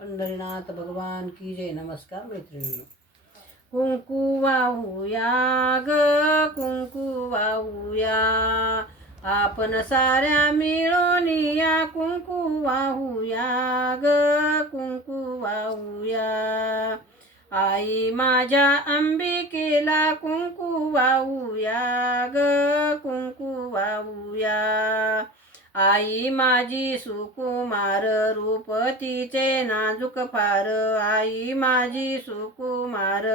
पंढरीनाथ भगवान की जय. नमस्कार मैत्रिणी. कुंकू वाहूया ग कुंकू वाहूया, आपण साऱ्या मिळून या कुंकू वाहूया ग कुंकू वाहूया. आई माझ्या अंबिकेला कुंकू वाहूया ग कुंकू वाहूया. आई माझी सुकुमार रूप तिचे नाजूक फार, आई माझी सुकुमार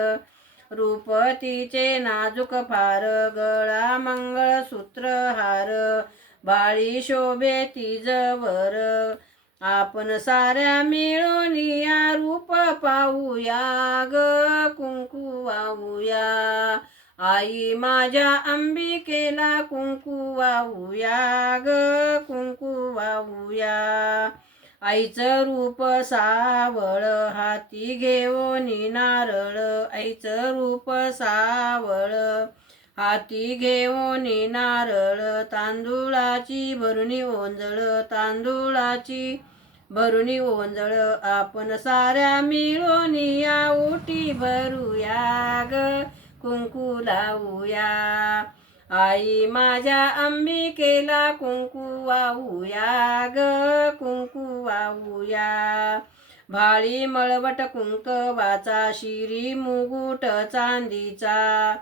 रूप तिचे नाजूक फार. गळा मंगळसूत्र हार बाळी शोभे तिजवर, आपण साऱ्या मिळून या रूप पाहूया ग कुंकू वाहूया. आई माझ्या अंबिकेला कुंकू वाहूया ग कुंकू वाहूया. आईचं रूप सावळ हाती घेऊन नारळ, आईचं रूप सावळ हाती घेऊन नारळ. तांदूळाची भरुणी ओंजळ तांदूळाची भरुणी ओंजळ, आपण साऱ्या मिळून या ओटी भरूया ग कुंकू लावूया. आई माझ्या अंबिकेला कुंकू वाहूया ग कुंकू वाहूया. भाळी मळवट कुंकवाचा शिरी मुकुट चांदीचा,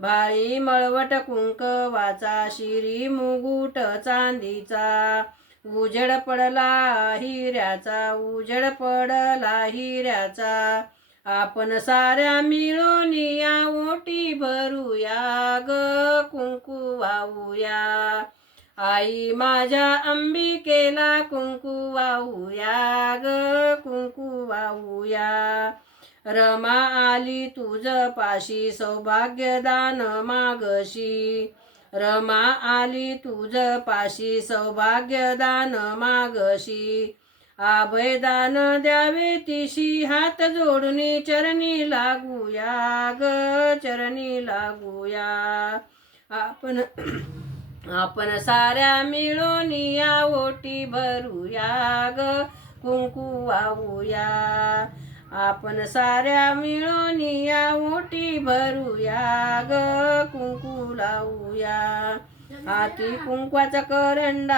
भाळी मळवट कुंकवाचा शिरी मुकुट चांदीचा. उजेड पडला हिऱ्याचा उजेड पडला हिऱ्याचा, आपण साऱ्या मिळून या ओटी भरूया ग कुंकू वाहूया. आई माझ्या अंबिकेला कुंकू वाहूया ग कुंकू वाहूया. रमा आली तुझ पाशी सौभाग्यदान मागशी, रमा आली तुझ पाशी सौभाग्यदान मागशी. अभयदान द्यावे तिशी हात जोडून चरणी लागूया ग चरणी लागूया. आपण साऱ्या मिळून या ओटी भरूया ग कुंकू वाहूया. आपण साऱ्या मिळून या ओटी भरूया ग कुंकू लावूया. हाती कुंकवाचा करंडा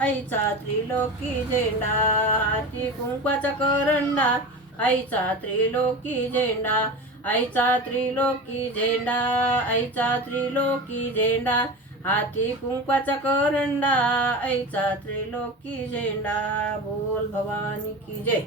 आईचा त्रिलोकी झेंडा, हाती कुंकवाचा करंडा आईचा त्रिलोकी झेंडा, आईचा त्रिलोकी झेंडा आईचा त्रिलोकी झेंडा. हाती कुंकवाचा करंडा आईचा त्रिलोकी झेंडा. बोल भवानी की जय.